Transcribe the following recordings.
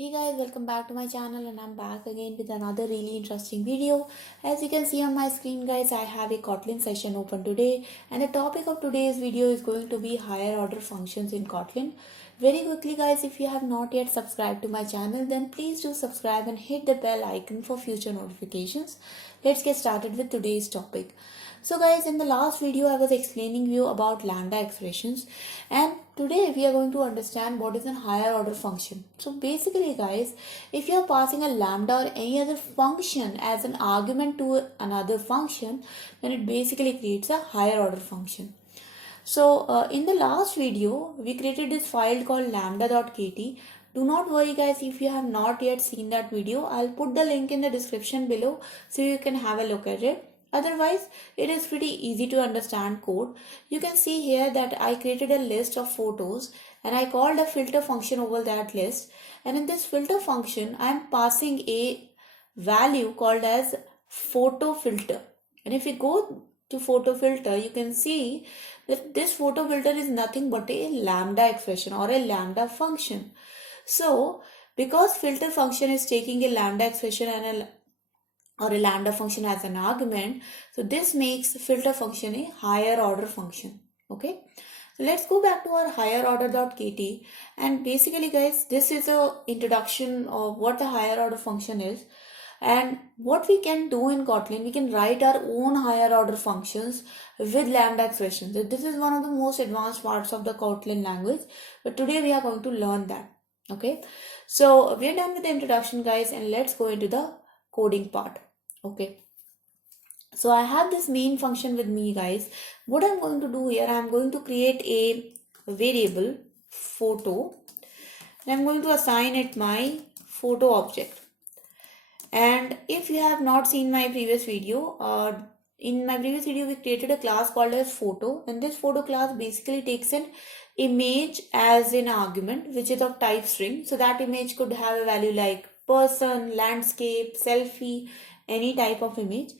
Hey guys, welcome back to my channel and I'm back again with another really interesting video. As you can see on my screen guys, I have a Kotlin session open today and the topic of today's video is going to be higher order functions in Kotlin. Very quickly guys, if you have not yet subscribed to my channel then please do subscribe and hit the bell icon for future notifications. Let's get started with today's topic. So guys, in the last video I was explaining you about lambda expressions and today we are going to understand what is a higher order function. So basically guys, if you are passing a lambda or any other function as an argument to another function, then it basically creates a higher order function. So in the last video, we created this file called lambda.kt. Do not worry guys, if you have not yet seen that video, I'll put the link in the description below so you can have a look at it. Otherwise, it is pretty easy to understand code. You can see here that I created a list of photos and I called a filter function over that list. And in this filter function, I am passing a value called as photo filter. And if you go to photo filter, you can see that this photo filter is nothing but a lambda expression or a lambda function. So, because filter function is taking a lambda expression and a lambda function as an argument, so this makes filter function a higher order function. Okay, so let's go back to our higher order.kt, and basically guys, this is a introduction of what the higher order function is and what we can do in Kotlin. We can write our own higher order functions with lambda expressions. This is one of the most advanced parts of the Kotlin language, but today we are going to learn that. Okay, so we are done with the introduction guys, and let's go into the coding part. Okay, so I have this main function with me guys. What I'm going to do here, I'm going to create a variable photo and I'm going to assign it my photo object. And if you have not seen my previous video, in my previous video we created a class called as photo, and this photo class basically takes an image as an argument which is of type string. So that image could have a value like person, landscape, selfie, any type of image.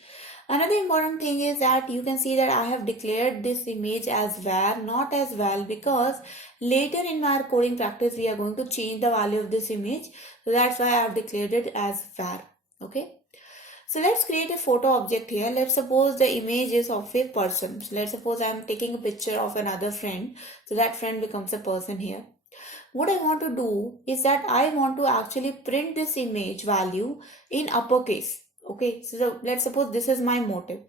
Another important thing is that you can see that I have declared this image as var, not as val, because later in our coding practice we are going to change the value of this image. So that's why I have declared it as var. Okay, so let's create a photo object here. Let's suppose the image is of a person. So let's suppose I'm taking a picture of another friend, so that friend becomes a person here. What I want to do is that I want to actually print this image value in uppercase. Okay, so let's suppose this is my motive,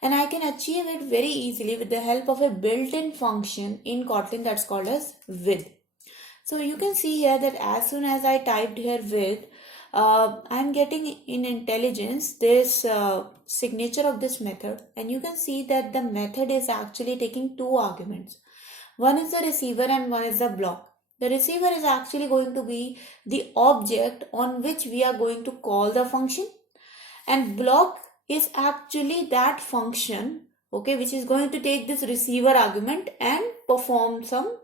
and I can achieve it very easily with the help of a built-in function in Kotlin that's called as with. So you can see here that as soon as I typed here with, I'm getting in IntelliJ this signature of this method, and you can see that the method is actually taking two arguments. One is the receiver and one is the block. The receiver is actually going to be the object on which we are going to call the function, and block is actually that function, okay, which is going to take this receiver argument and perform some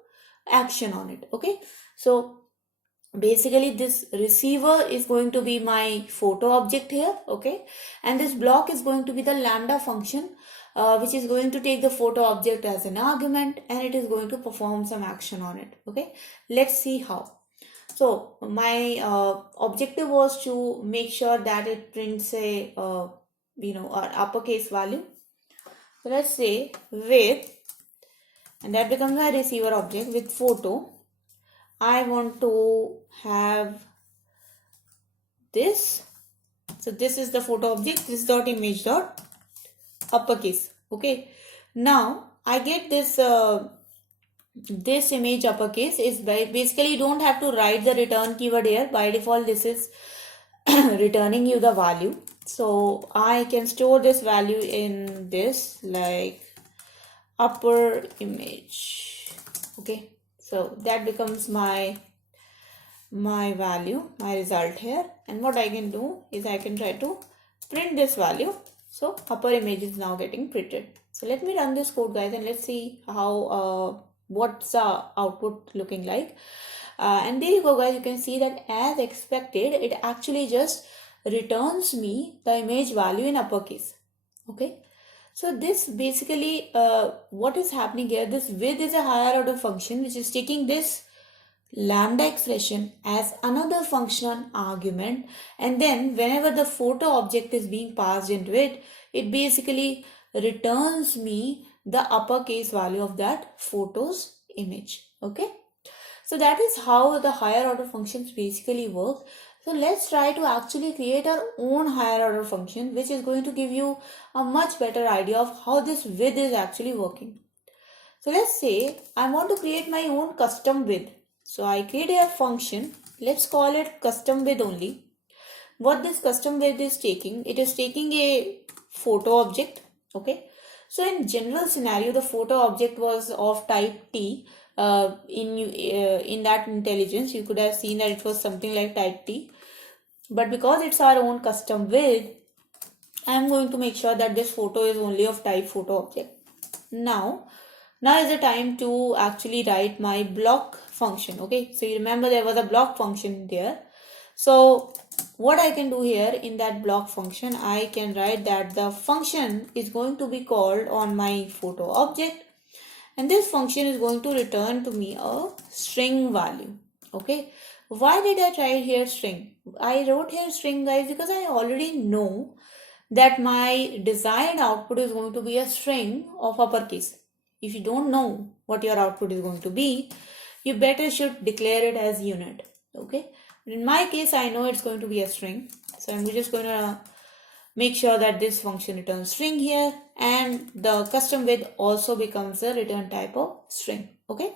action on it. Okay, so basically this receiver is going to be my photo object here. Okay, and this block is going to be the lambda function which is going to take the photo object as an argument and it is going to perform some action on it. Okay, let's see how. So my objective was to make sure that it prints a an uppercase value. So let's say with, and that becomes my receiver object. With photo, I want to have this. So this is the photo object. This dot image dot uppercase. Okay, now I get this this image uppercase is basically you don't have to write the return keyword here. By default this is returning you the value, so I can store this value in this like upper image. Okay, so that becomes my value, my result here, and what I can do is I can try to print this value. So upper image is now getting printed. So let me run this code guys and let's see how what's the output looking like. And there you go guys, you can see that as expected it actually just returns me the image value in uppercase. Okay, so this basically what is happening here, this with is a higher order function which is taking this lambda expression as another function argument, and then whenever the photo object is being passed into it, it basically returns me the uppercase value of that photo's image. Okay, so that is how the higher order functions basically work. So let's try to actually create our own higher order function, which is going to give you a much better idea of how this with is actually working. So let's say I want to create my own custom with. So I create a function. Let's call it custom with only. What this custom with is taking, it is taking a photo object. Okay. So in general scenario, the photo object was of type T. In that intelligence, you could have seen that it was something like type T. But because it's our own custom with, I'm going to make sure that this photo is only of type photo object. Now is the time to actually write my block function. Okay, so you remember there was a block function there. So what I can do here in that block function, I can write that the function is going to be called on my photo object, and this function is going to return to me a string value. Okay, why did I write here string? I wrote here string, guys, because I already know that my desired output is going to be a string of uppercase. If you don't know what your output is going to be, you better should declare it as unit. Okay, in my case, I know it's going to be a string, so I'm just going to make sure that this function returns string here, and the custom with also becomes a return type of string. Okay,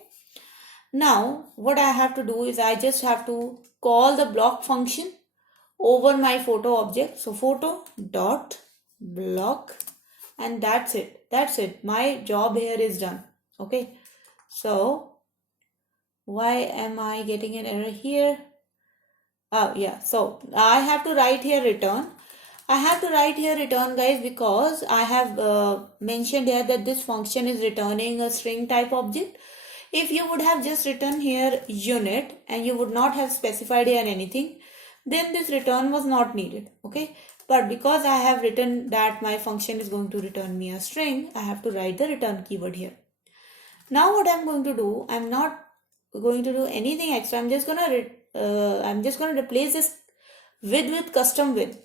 now what I have to do is I just have to call the block function over my photo object. So photo dot block, and that's it. My job here is done. Okay, so why am I getting an error here? Oh yeah, so I have to write here return. I have to write here return, guys, because I have mentioned here that this function is returning a string type object. If you would have just written here unit and you would not have specified here anything, then this return was not needed. Okay, but because I have written that my function is going to return me a string, I have to write the return keyword here. Now what I'm going to do, I'm not going to do anything extra. I'm just gonna replace this with custom with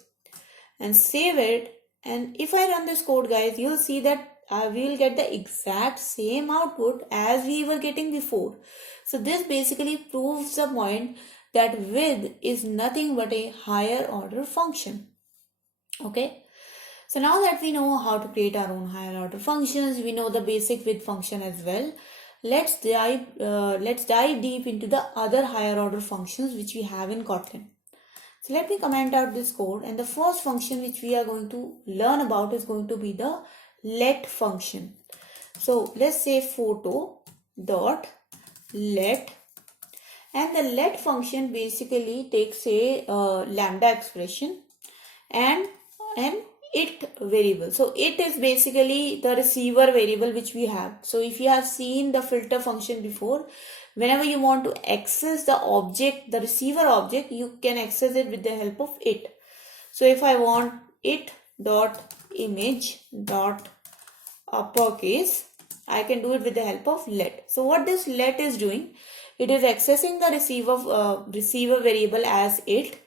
and save it. And if I run this code, guys, you'll see that we will get the exact same output as we were getting before. So this basically proves the point that with is nothing but a higher order function. Okay, so now that we know how to create our own higher order functions, we know the basic with function as well. Let's dive deep into the other higher order functions which we have in Kotlin. So let me comment out this code, and the first function which we are going to learn about is going to be the let function. So let's say photo dot let, and the let function basically takes a lambda expression and an it variable. So it is basically the receiver variable which we have. So if you have seen the filter function before, whenever you want to access the object, the receiver object, you can access it with the help of it. So if I want it dot image dot uppercase, I can do it with the help of let. So what this let is doing, it is accessing the receiver variable as it.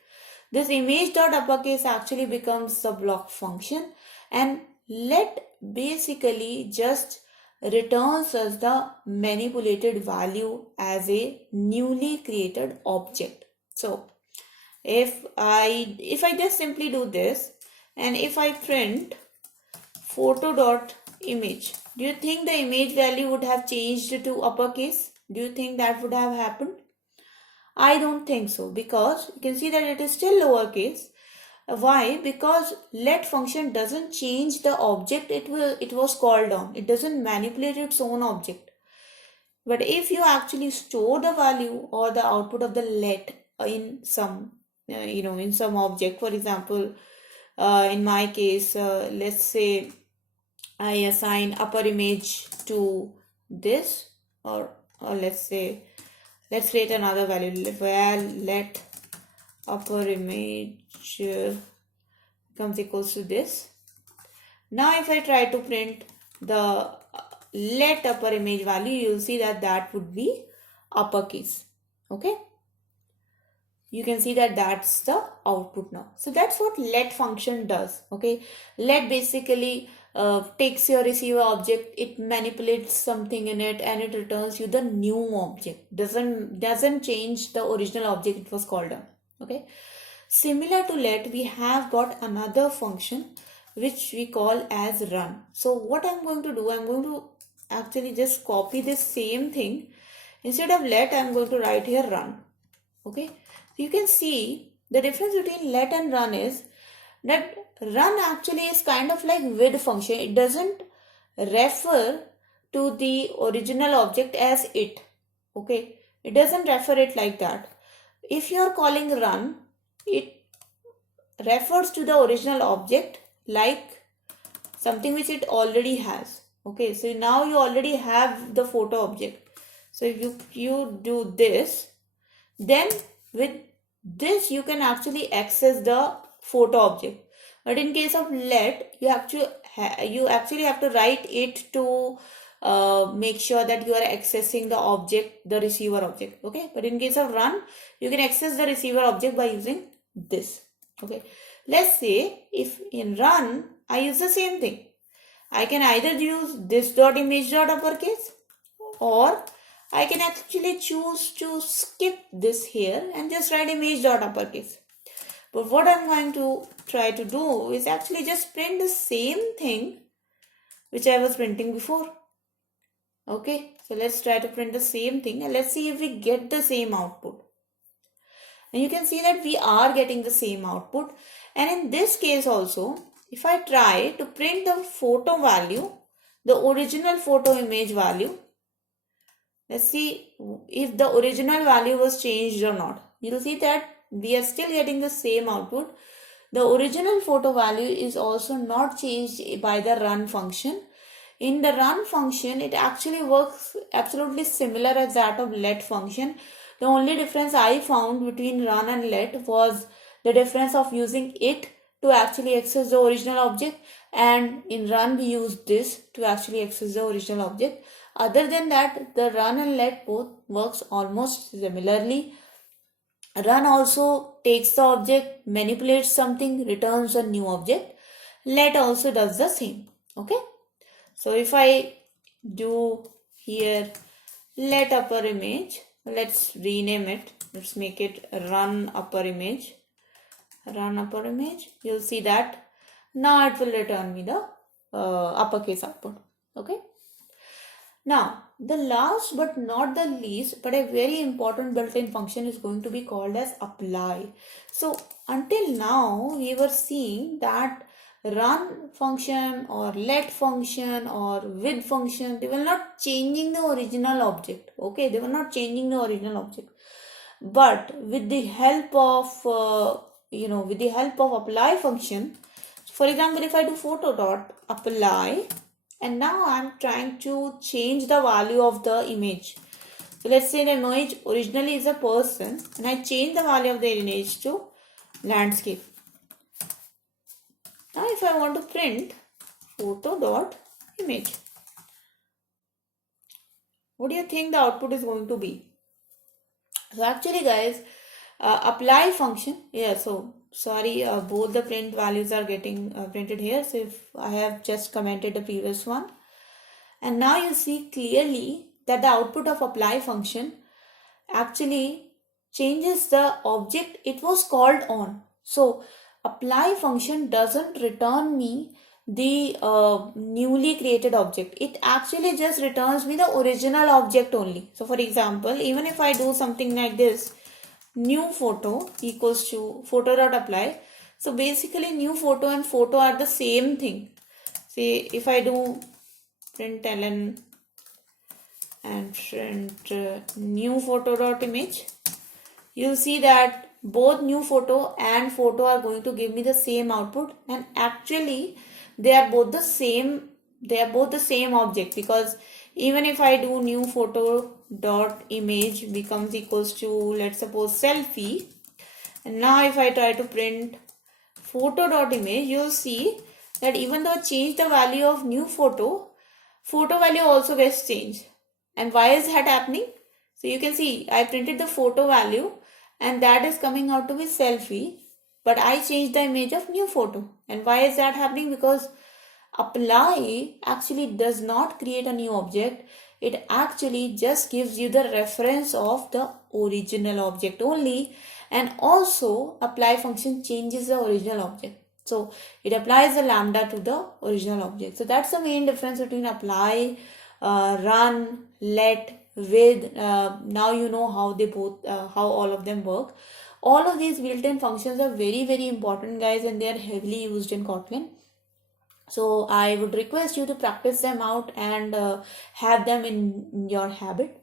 This image dot uppercase actually becomes the block function, and let basically just returns us the manipulated value as a newly created object. So if I just simply do this, and if I print photo dot image, do you think the image value would have changed to uppercase? Do you think that would have happened? I don't think so, because you can see that it is still lowercase. Why? Because let function doesn't change the object it was called on. It doesn't manipulate its own object. But if you actually store the value or the output of the let in some in some object, for example, in my case, let's say I assign upper image to this, or let's create another value where let upper image becomes equals to this. Now if I try to print the let upper image value, you'll see that would be uppercase. Okay, you can see that that's the output now. So that's what let function does. Okay, let basically takes your receiver object, it manipulates something in it, and it returns you the new object. Doesn't change the original object it was called on. Okay, similar to let, we have got another function which we call as run. So what I'm going to do, I'm going to actually just copy this same thing. Instead of let, I'm going to write here run. Okay, so you can see the difference between let and run is that run actually is kind of like with function. It doesn't refer to the original object as it. Okay, it doesn't refer it like that. If you are calling run, it refers to the original object like something which it already has. Okay, so now you already have the photo object. So if you do this, then with this you can actually access the photo object. But in case of let, you actually have to write it to make sure that you are accessing the object, the receiver object. Okay, but in case of run, you can access the receiver object by using this. Okay, let's say if in run I use the same thing, I can either use this dot image dot uppercase, or I can actually choose to skip this here and just write image dot uppercase. But what I'm going to try to do is actually just print the same thing which I was printing before. Okay, so let's try to print the same thing and let's see if we get the same output. And you can see that we are getting the same output. And in this case also, if I try to print the photo value, the original photo image value, let's see if the original value was changed or not. You'll see that we are still getting the same output. The original photo value is also not changed by the run function. In the run function, it actually works absolutely similar as that of let function. The only difference I found between run and let was the difference of using it to actually access the original object, and in run we use this to actually access the original object. Other than that, the run and let both works almost similarly. Run also takes the object, manipulates something, returns a new object. Let also does the same. Okay, so if I do here let upper image, let's rename it, let's make it run upper image. Run upper image, you'll see that now it will return me the uppercase output. Okay, now the last but not the least, but a very important built-in function is going to be called as apply. So until now we were seeing that run function or let function or with function, they were not changing the original object. Okay, they were not changing the original object, but with the help of with the help of apply function, for example, if I do photo dot apply, and now I'm trying to change the value of the image. So let's say the image originally is a person, and I change the value of the image to landscape. Now if I want to print photo dot image, what do you think the output is going to be? So actually guys, apply function, yeah, so sorry, both the print values are getting printed here. So if I have just commented the previous one, and now you see clearly that the output of apply function actually changes the object it was called on. So apply function doesn't return me the newly created object. It actually just returns me the original object only. So for example, even if I do something like this, new photo equals to photo dot apply. So basically new photo and photo are the same thing. See, if I do println and print new photo dot image, you'll see that both new photo and photo are going to give me the same output, and actually they are both the same object, because even if I do new photo dot image becomes equals to, let's suppose, selfie, and now if I try to print photo dot image, you'll see that even though I change the value of new photo value also gets changed. And why is that happening? So you can see I printed the photo value and that is coming out to be selfie, but I changed the image of new photo. And why is that happening? Because apply actually does not create a new object. It actually just gives you the reference of the original object only, and also apply function changes the original object. So it applies the lambda to the original object. So that's the main difference between apply, run, let, with. Now you know how they both, how all of them work. All of these built-in functions are very important, guys, and they are heavily used in Kotlin. So I would request you to practice them out and have them in your habit.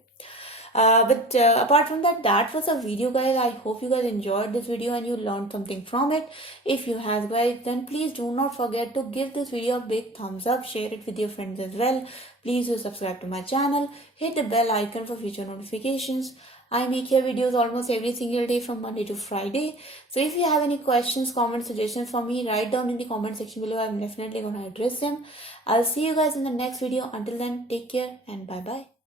But apart from that, that was a video, guys. I hope you guys enjoyed this video and you learned something from it. If you have, guys, then please do not forget to give this video a big thumbs up, share it with your friends as well. Please do subscribe to my channel, hit the bell icon for future notifications. I make here videos almost every single day from Monday to Friday. So if you have any questions, comments, suggestions for me, write down in the comment section below. I'm definitely going to address them. I'll see you guys in the next video. Until then, take care and bye bye.